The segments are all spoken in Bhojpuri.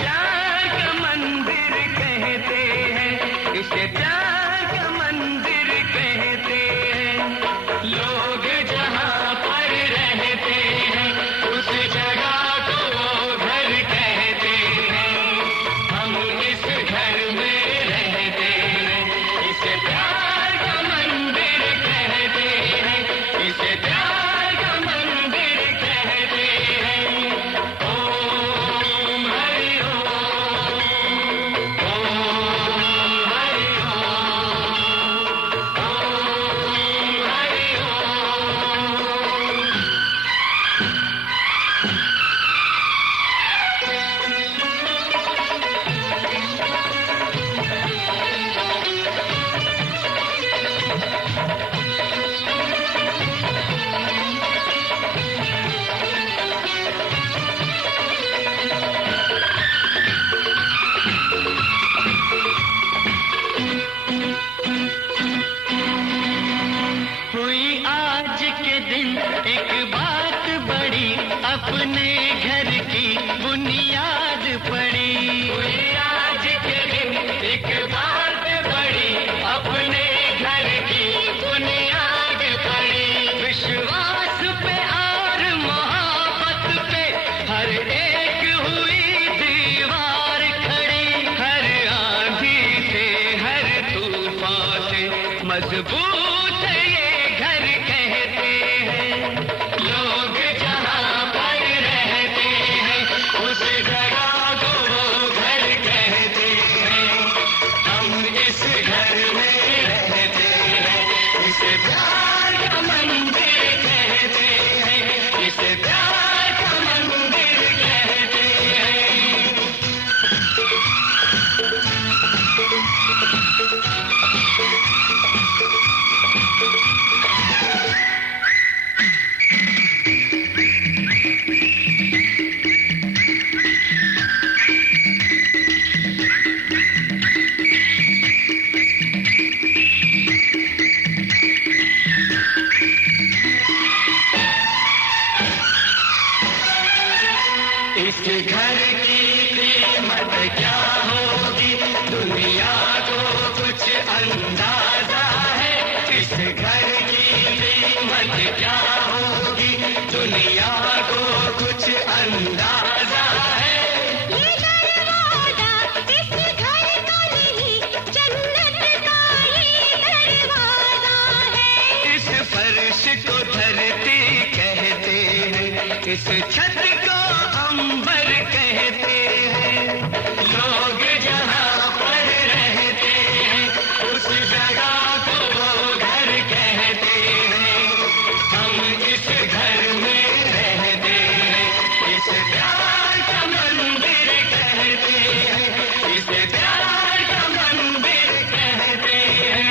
प्यार का मंदिर कहते हैं, इसे प्यार का मंदिर कहते हैं। लोग जहाँ पर रहते हैं उस जगह को वो घर कहते हैं। हम इस घर में रहते हैं, इसे प्यार का मंदिर कहते हैं, इसे प्यार का मंदिर कहते हैं। ओम हरि ओम, ओम हरि ओम, ओम हरि ओम। हुई आज के दिन एक बात बड़ी, अपने घर की बुनियाद पड़ी। हुई आज के दिन एक बात बड़ी, अपने घर की बुनियाद पड़ी। विश्वास पे और मोहब्बत पे हर एक हुई दीवार खड़ी। हर आंधी से हर तूफान से मजबूत ये घर कहते हैं। लोग जहाँ पर रहते हैं उस जगह को वो घर कहते हैं। हम इस घर में रहते हैं, इसे प्यार का मंदिर कहते हैं, इसे प्यार का मंदिर कहते हैं। इस घर की कीमत क्या होगी दुनिया को कुछ अंदाजा है। इस घर की कीमत क्या होगी दुनिया को कुछ अंदाजा है। ये दरवाजा इस घर का नहीं, जन्नत का ये दरवाजा है। इस फर्श को धरती कहते हैं, इस छत को अंबर कहते हैं। लोग जहाँ पर रहते हैं उस जगह को वो घर कहते हैं। हम इस घर में रहते हैं, इस प्यार का मंदिर कहते हैं, इसे प्यार का मंदिर कहते हैं।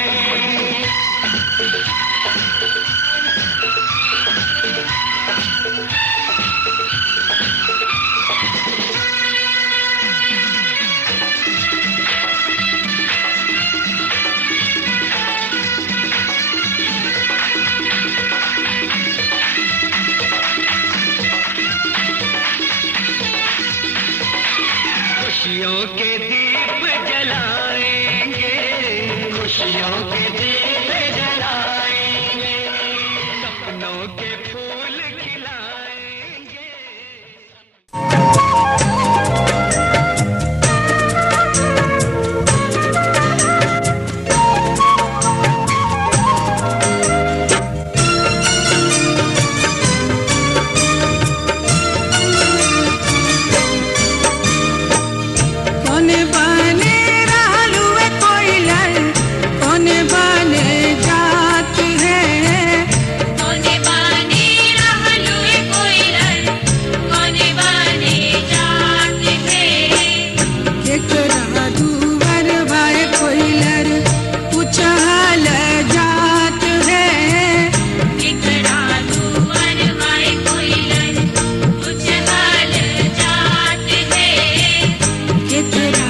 खुशियों के दीप जलाएंगे, खुशियों के दीप जलाएंगे, सपनों के फूल खिलाएंगे। कोने बने रहलुए कोइलर, कोने बने जात है। कोने बने रहलुए कोइलर, कोने बने जात है। केकरा दुवर भाई कोइलर, पुछल जात है। केकरा दुवर भाई कोइलर, पुछल जात है। केकरा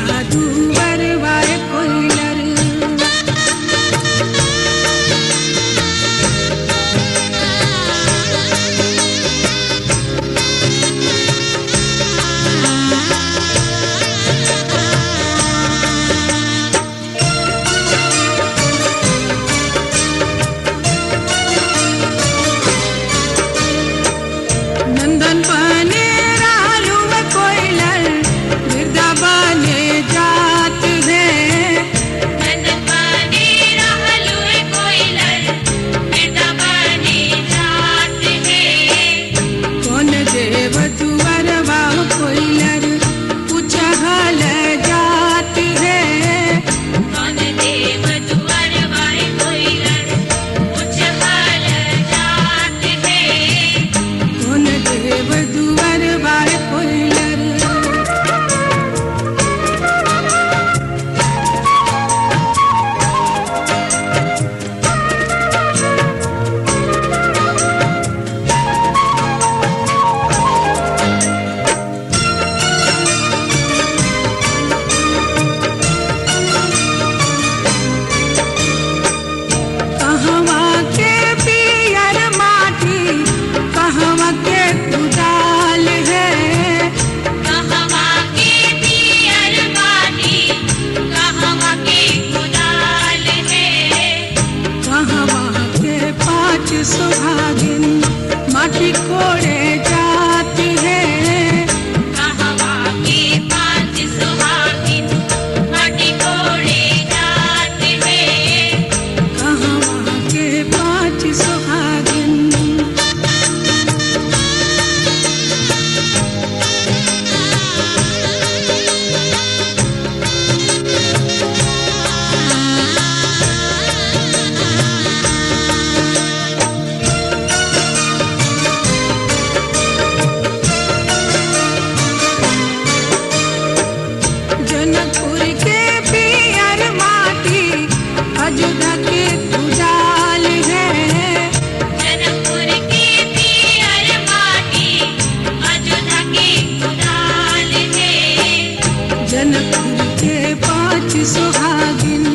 जनकपुर के 5 सुहागिन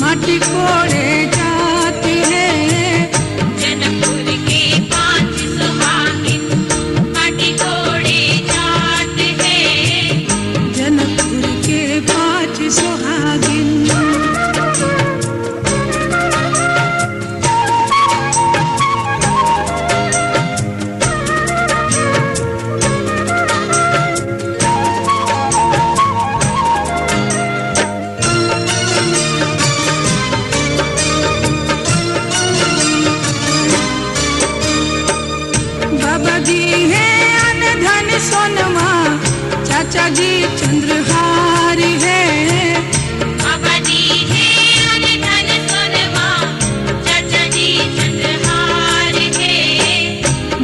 माटी कोड़े जाती है। जनकपुर के 5 सुहागिन माटी कोड़े जाते हैं। जनकपुर के 5 सुहागिन बाबा जी है अन धन सोनमा, चाचा जी चंद्रहार है। बाबा जी है अन धन सोनमा, चाचा जी चंद्रहार है।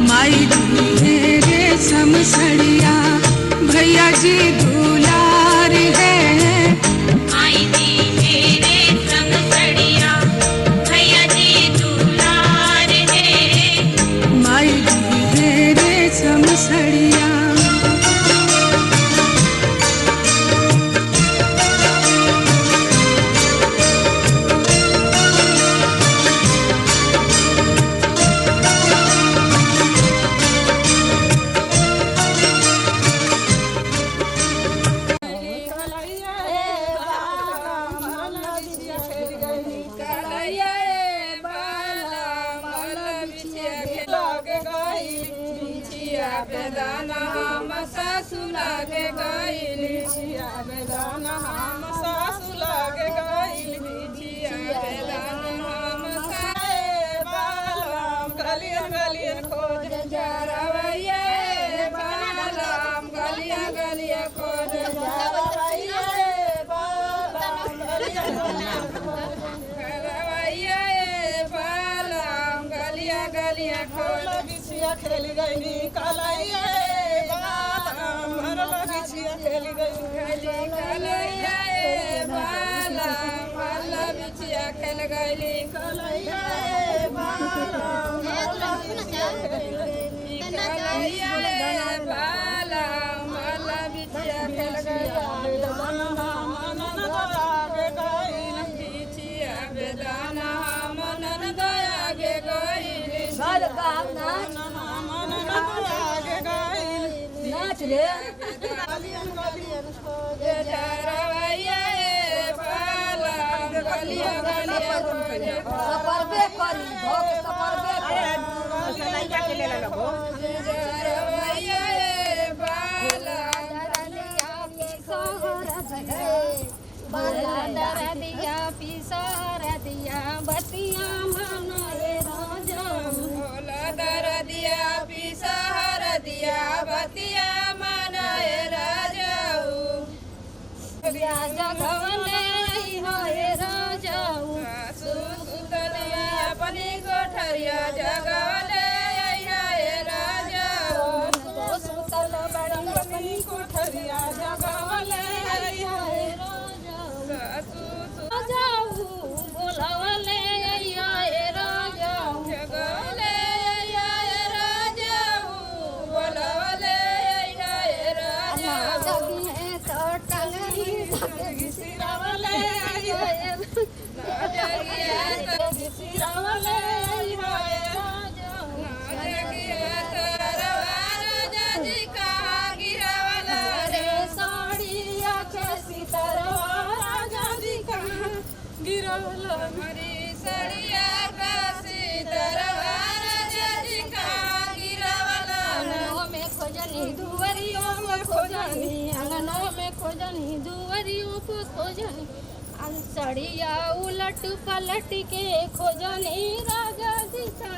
माई जी है रेशम सड़िया, भैया जी दुलार है। आई जी मेरे संग सड़िया, भैया जी दुलार है। माई जी है रेशम सड़िया। खेली गई कलैया बाला बिछिया खेली गई कलैया बाला बाला बिछिया खेल गई कलैया बाला कलैया बाला बाला बिछिया खेल गई मनन दया गई बिछिया बेदाना मनन दया गई नाच रे सपरबे करी भोग सपरबे दिया पिसर दिया बतिया मनाए दिया पिसहर दिया बतिया मनाए राजाऊ जगवने होए राजाऊ सुतलिया अपनी कोठरिया जगवले राजाऊ सुतल बड़ी अपनी कोठरिया जगवले राजाऊ बोलवले राजाऊ जगवले राजाऊ बोलवले राजाऊ जगी तो टंगरी सिरावले सिरावले हमारी सड़िया का सीतरवार जजी का गिरवला अंगनों में खोजनी दुवरियों में खोजनी अंगनों में खोजनी दुवरियों पे खोजनी सड़िया उलट पलट के खोजनी राजा जी का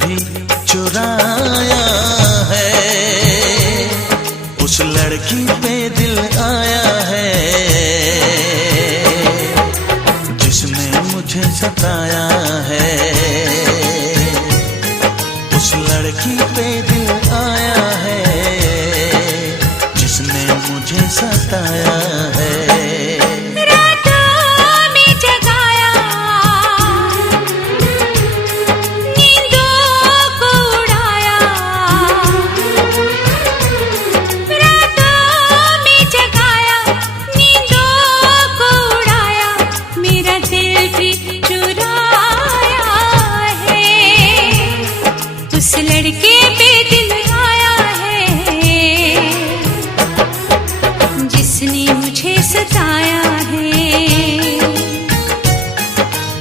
भी चुराया है, उस लड़की पे दिल आया है जिसने मुझे सताया है। उस लड़की पे दिल आया है जिसने मुझे सताया है। लड़के पे दिल आया है जिसने मुझे सताया है।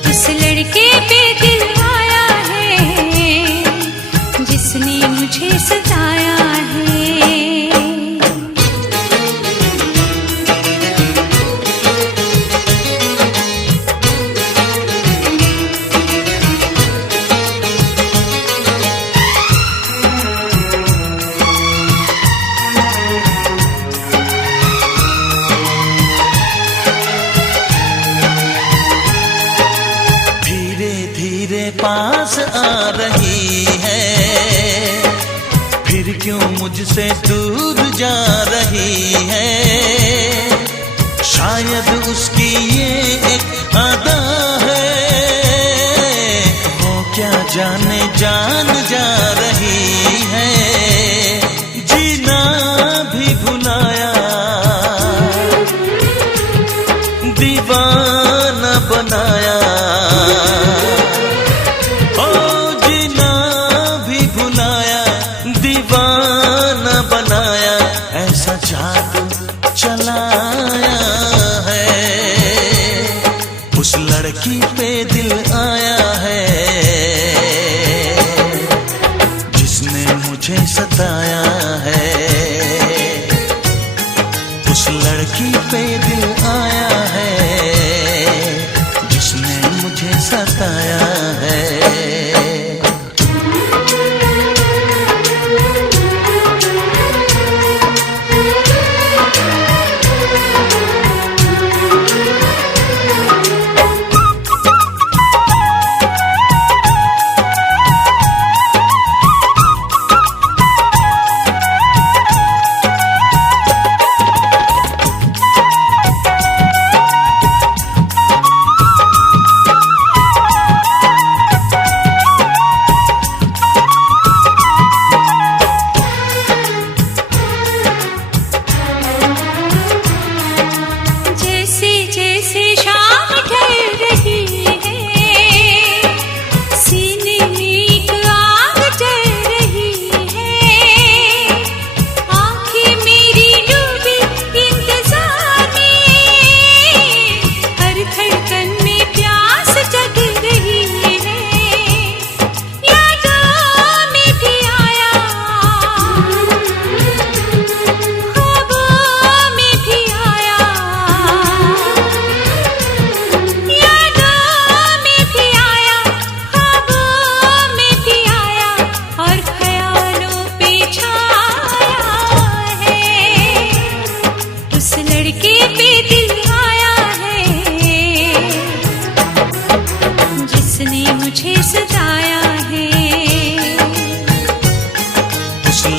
उस लड़के पे दिल आया है जिसने मुझे सताया है। पास आ रही है, फिर क्यों मुझसे दूर जा रही है। शायद उसकी ये एक अदा है, वो क्या जाने जान जा रही है। जीना भी भुलाया, दीवाना बनाया, ऐसा जादू चलाया है। उस लड़की पे दिल आया है जिसने मुझे सताया है। उस लड़की पे दिल आया है जिसने मुझे सताया है।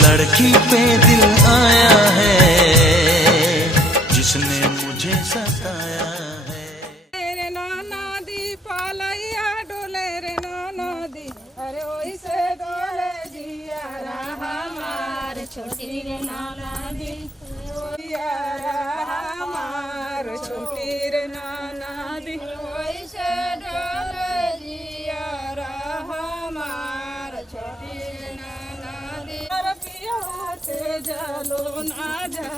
लड़की पे दिल आया है जिसने मुझे सताया है। रे नाना दी पालैया डोले रे नाना दी, अरे ओई से डोले जिया हमार छोटी रे नाना दी, जिया हमार छोटी रे नाना दी, ओई से डोले जिया हमार छोटी रे नाना दी। पिया से जलो ना जा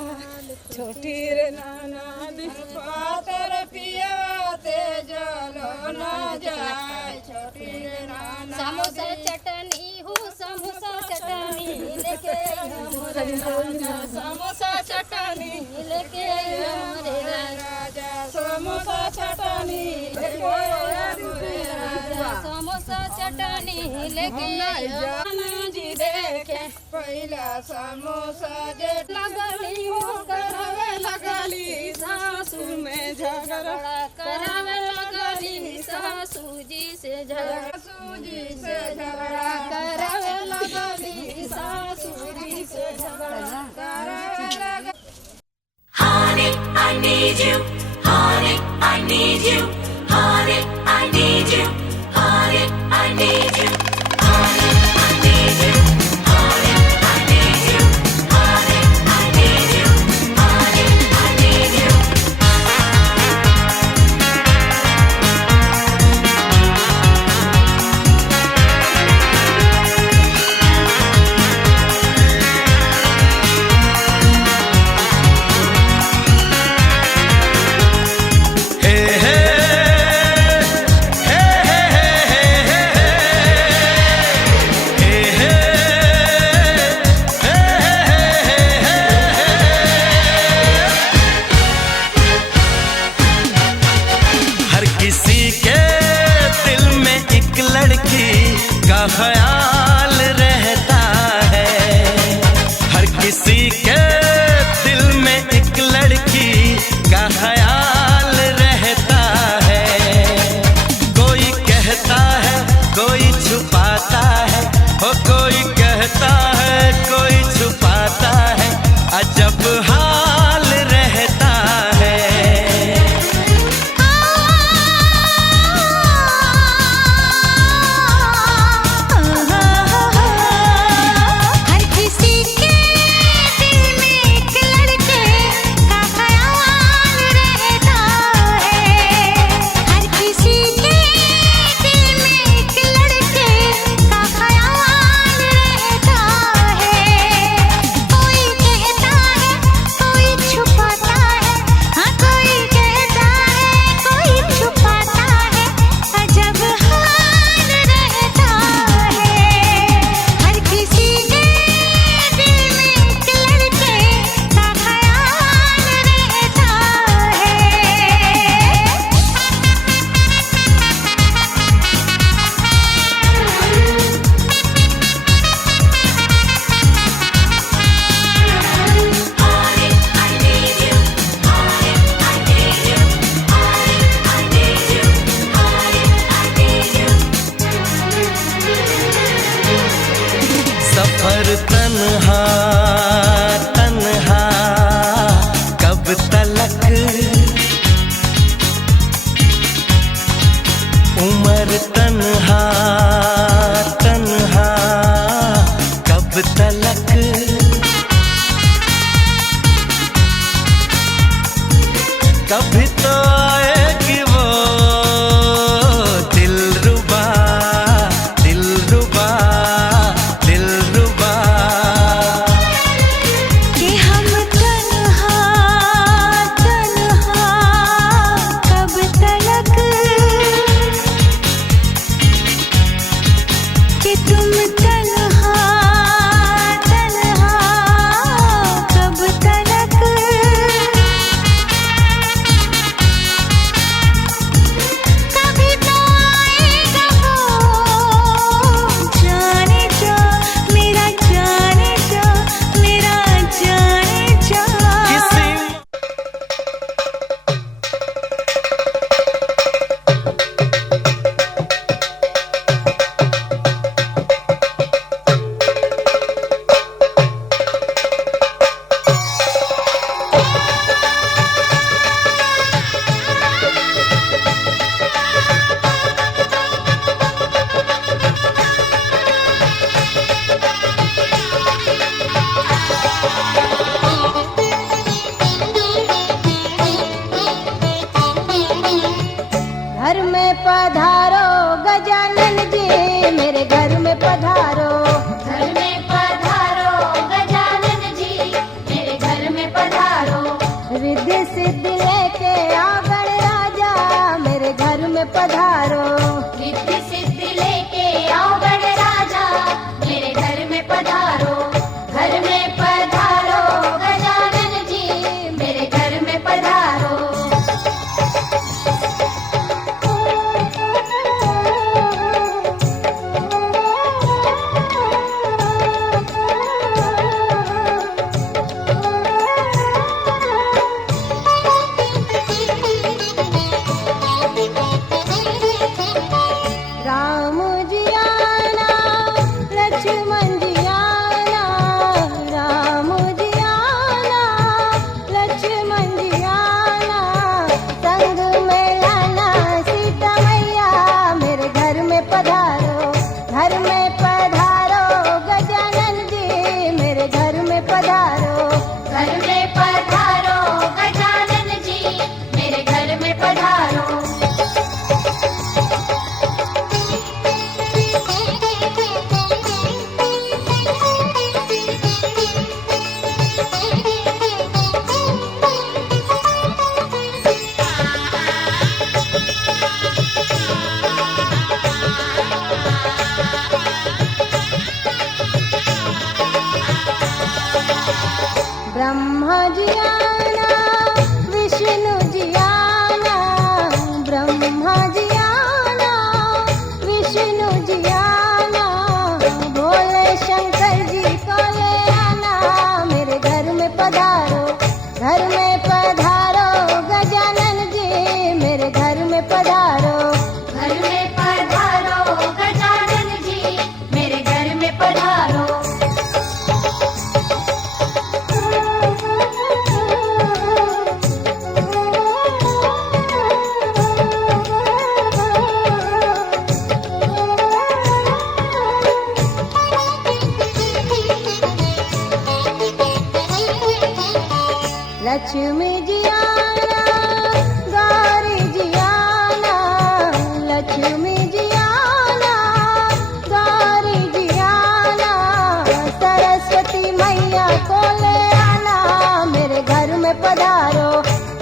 छोटी रे नाना दी, पातर पिया ते जलो ना जाए छोटी रे नाना। समोसा चटनी हो समोसा चटनी लेके समोसा चटनी लेके हमारे राजा, समोसा चटनी लेके समोसा समोसा चटनी लेके जाना जी देखे पहला समोसा जे लगली हो करावे लगली सासू में झगड़ा करावे लगली सासू जी से झगड़ा सूजी से झगड़ा करावे लगली सासू जी से झगड़ा करावे लग Honey, I need you. Honey, I need you. Honey, I need you. Honey, I need you. Honey, I need you. Honey, I need you. Honey, I need you. Honey, I need you. हर किसी के दिल में एक लड़की का ख्याल रहता है। हर किसी के दिल में एक लड़की का ख्याल रहता है। कोई कहता है, कोई छुपाता है, हो कोई कहता है, कोई छुपाता है। अजब हाल रहता है। हर किसी के दिल में एक लड़के का ख्याल रहता है। हर किसी के दिल में एक लड़के का ख्याल रहता है। कोई कहता है, कोई छुपाता है, हाँ कोई कहता है, कोई छुपाता है। अजब हाल रहता है। हर किसी के दिल में एक लड़के का ख्याल रहता सफर तन्हा तन्हा कब तलक, उम्र तन्हा तन्हा कब तलक। कभी तो आएगी वो दिलरुबा दिलरुबा दिलरुबा। ब्रह्मा जी आना, विष्णु जी आना, ब्रह्मा जी आना, विष्णु जी आना, भोले शंकर जी को ले आना, मेरे घर में पधारो, घर में पधारो, गजानन जी मेरे घर में पधारो, घर में पधारो गजानन जी मेरे घर में पधारो। लक्ष्मी जी आना, गौरी जी आना, लक्ष्मी जी आना, गौरी जी आना, सरस्वती मैया को ले आना, मेरे घर में पधारो,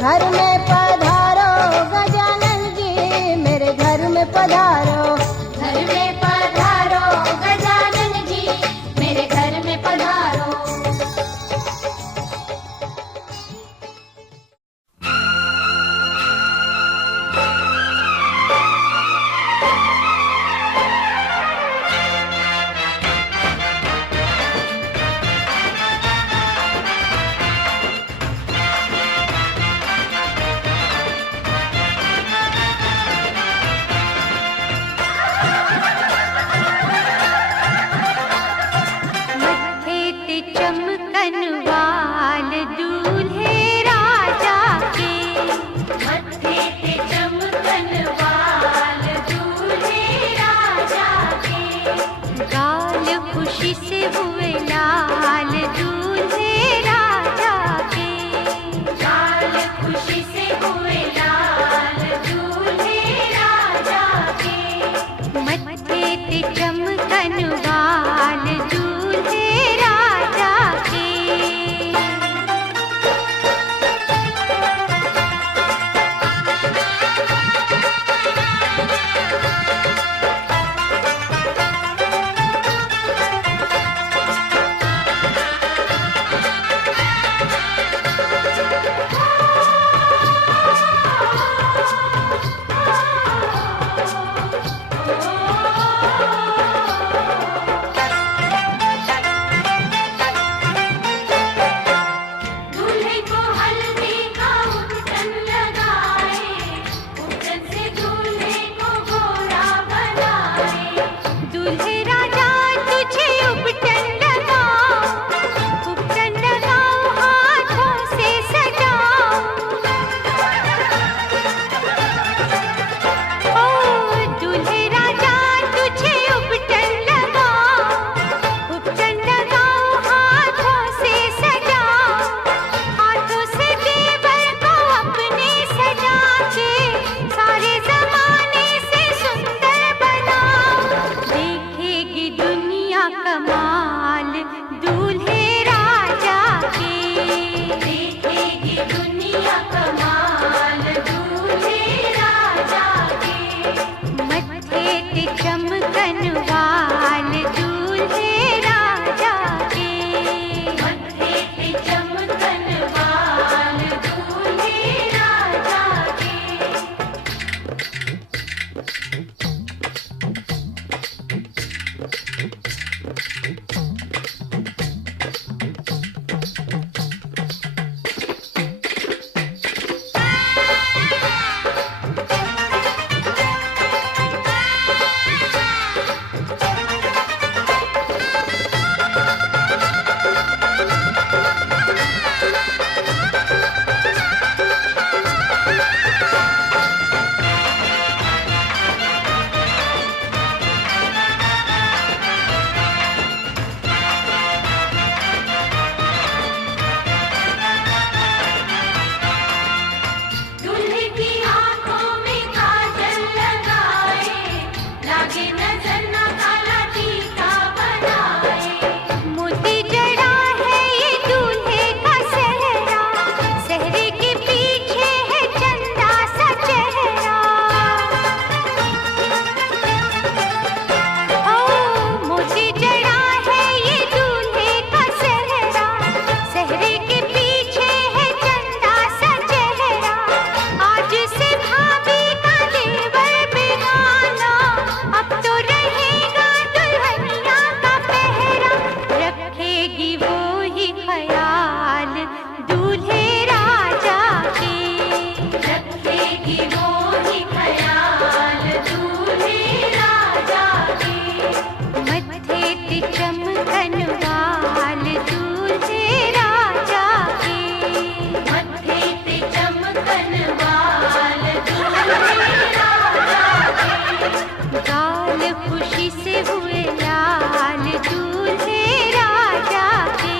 घर में पधारो, गजानन जी मेरे घर में पधारो, घर में पधारो गजानन जी मेरे घर में पधारो। मत्थे ते चमकन वाल दूल्हे राजा के, मत्थे पे चमकन वाल दूल्हे राजा के, गाल खुशी से हुए लाल दूल्हे राजा के, लाल खुशी से हुए लाल दूल्हे राजा के, मत्थे ते चमकन वाल दूल्हे राजा के। दूल्हे को हल्दी का उपटन लगाए, उपटन से दूल्हे को गोरा बनाए, दूल्हे राजा तुझे उपटन लगाओ, उपटन लगाओ हाथों से सजाओ, ओ दूल्हे राजा तुझे उपटन लगाओ, उपटन लगाओ हाथों से सजाओ, हाथों से देवर को अपने सजा के, सारे जमाने से सुंदर बनाओ, देखेगी दुनिया कमाल दूल्हे राजा के, देखेगी दुनिया कमाल दूल्हे राजा के, मत्थे ते चमकन वाल दूल्हे राजा के, मत्थे पे चमकन वाल दूल्हे राजा के। कनवाल दूल्हे राजा के। मत्थे ते चमकन वाल दूल्हे राजा के। गाल खुशी से हुए लाल दूल्हे राजा के।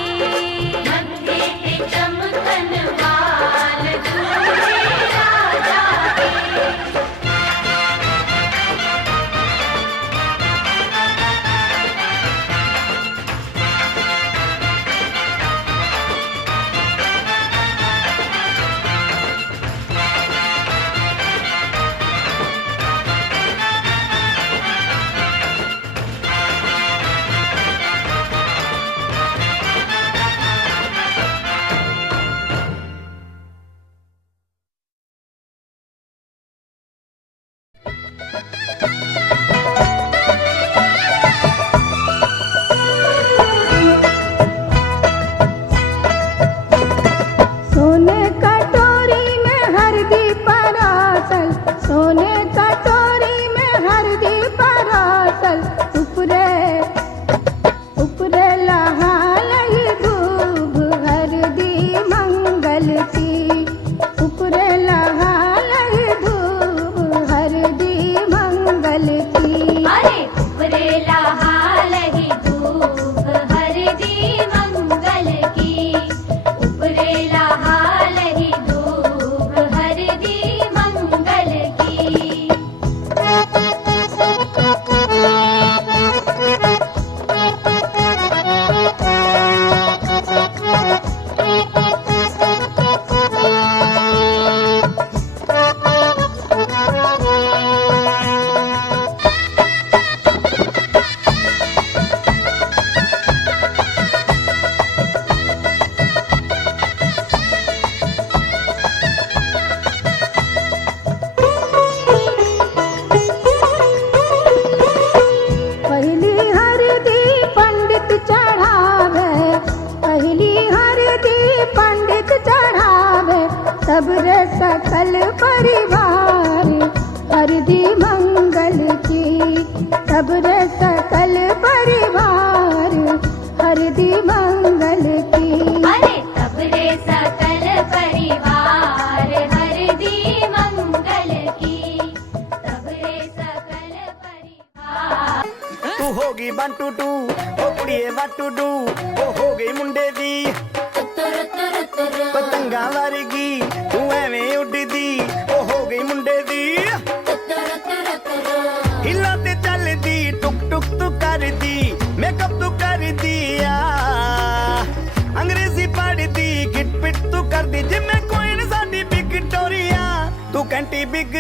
मत्थे ते चमकन वाल दूल्हे राजा के। सोने कटोरी में हरदी परासल, सोने कटोरी में हरदी परासल। उपरे उपरे लहालई दूब हरदी मंगल की। उपरे लहालई दूब हरदी मंगल की। अरे उपरेला हाल ही धूप हरदी मंगल की। उपरेला हाल ही धूप हरदी मंगल की। पहली हरदी पंडित चढ़ावे, पहली हरदी पंडित चढ़ावे। सबरे सकल परिवार हरदी मंगल की। सबरे सकल परिवार हरदी मंगल की। अरे सबरे सकल परिवार हरदी मंगल की। सबरे सकल परिवार। तू होगी 1 2 2 ओ कुड़िए 1 2 2 ओ हो गई मुंडे दी तुर तुर तुर पतंगा वर्गी तू एवें उड़दी ओ हो गई मुंडे दी तुर तुर तुर। हिला ते चलदी टुक टुक तू करदी मेकअप तू कर दिया अंग्रेजी पढ़दी गिट पिट तू कर दी जिम्मे कोई न साडी विक्टोरिया तू कंटी बिग